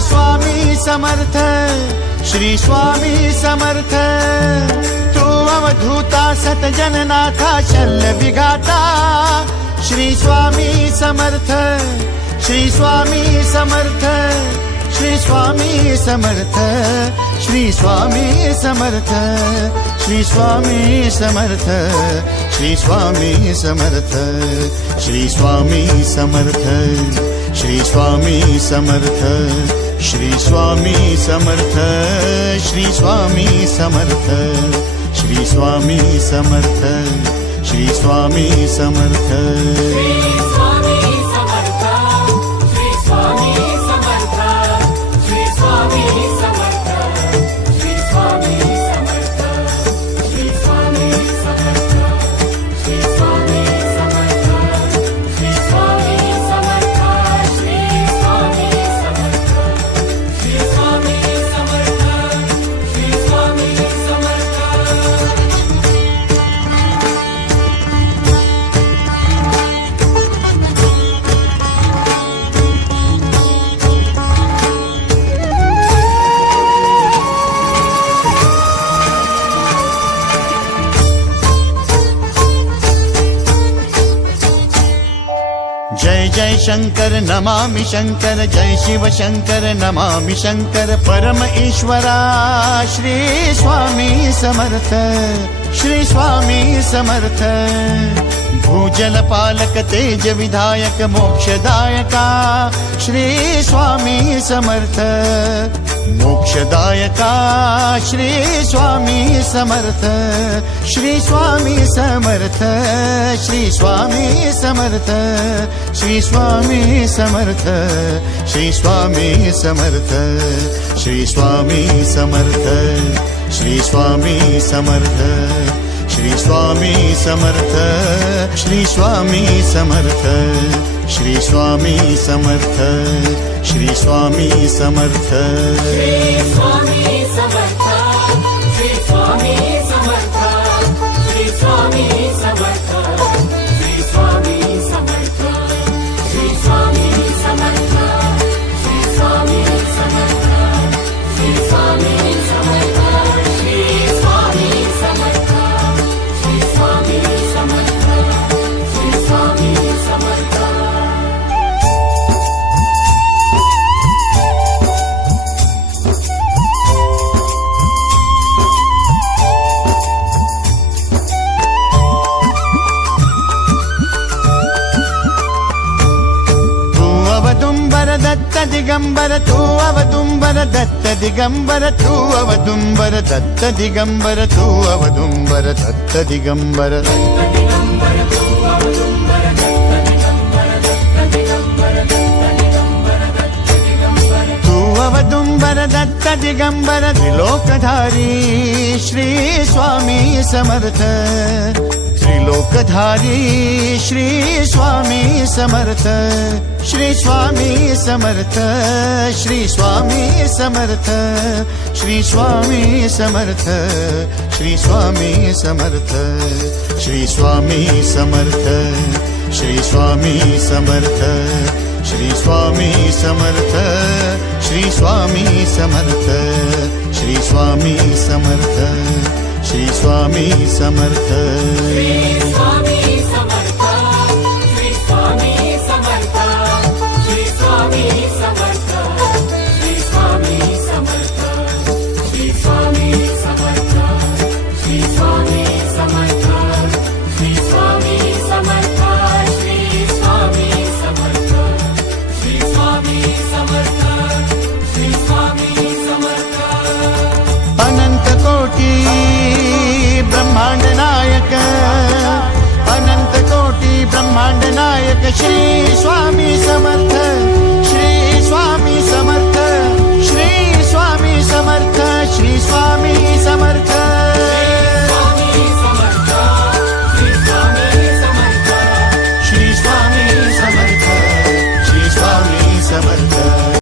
स्वामी समर्थ, श्री स्वामी समर्थ। तू अवधूता सतजननाथा शल्य विघाता, श्री स्वामी समर्थ, श्री स्वामी समर्थ, श्री स्वामी समर्थ, श्री स्वामी समर्थ, श्री स्वामी समर्थ, श्री स्वामी समर्थ, श्री स्वामी समर्थ, श्री स्वामी समर्थ, श्री स्वामी समर्थ, श्री स्वामी समर्थ, श्री स्वामी समर्थ, श्री स्वामी समर्थ। जय जय शंकर नमामि शंकर, जय शिव शंकर नमामि शंकर। परम ईश्वरा श्री स्वामी समर्थ, श्री स्वामी समर्थ। भूजल पालक तेज विधायक मोक्षदायका, श्री स्वामी समर्थ। मोक्षदायका श्री स्वामी समर्थ, श्री स्वामी समर्थ, श्री स्वामी समर्थ, श्री स्वामी समर्थ, श्री स्वामी समर्थ, श्री स्वामी समर्थ, श्री स्वामी समर्थ, श्री स्वामी समर्थ, श्री स्वामी समर्थ, श्री स्वामी समर्थ, श्री स्वामी समर्थ। श्री स्वामी समर्थ, श्री स्वामी समर्थ, श्री स्वामी समर्थ, श्री स्वामी समर्थ, श्री स्वामी समर्थ, श्री स्वामी समर्थ, श्री स्वामी समर्थ, श्री स्वामी समर्थ, श्री स्वामी समर्थ, श्री स्वामी समर्थ। दत्त दिगंबर तू अवदुंबर दत्त दिगंबर तू अवदुंबर दत्त दिगंबर तू अवदुंबर दत्त दिगंबर। तू अवदुंबर दत्त दिगंबर त्रिलोकधारी श्री स्वामी समर्थ। त्रिलोकधारी श्री स्वामी समर्थ, श्री स्वामी समर्थ, श्री स्वामी समर्थ, श्री स्वामी समर्थ, श्री स्वामी समर्थ, श्री स्वामी समर्थ, श्री स्वामी समर्थ, श्री स्वामी समर्थ, श्री स्वामी समर्थ, श्री स्वामी समर्थ, श्री स्वामी समर्थ। श्री स्वामी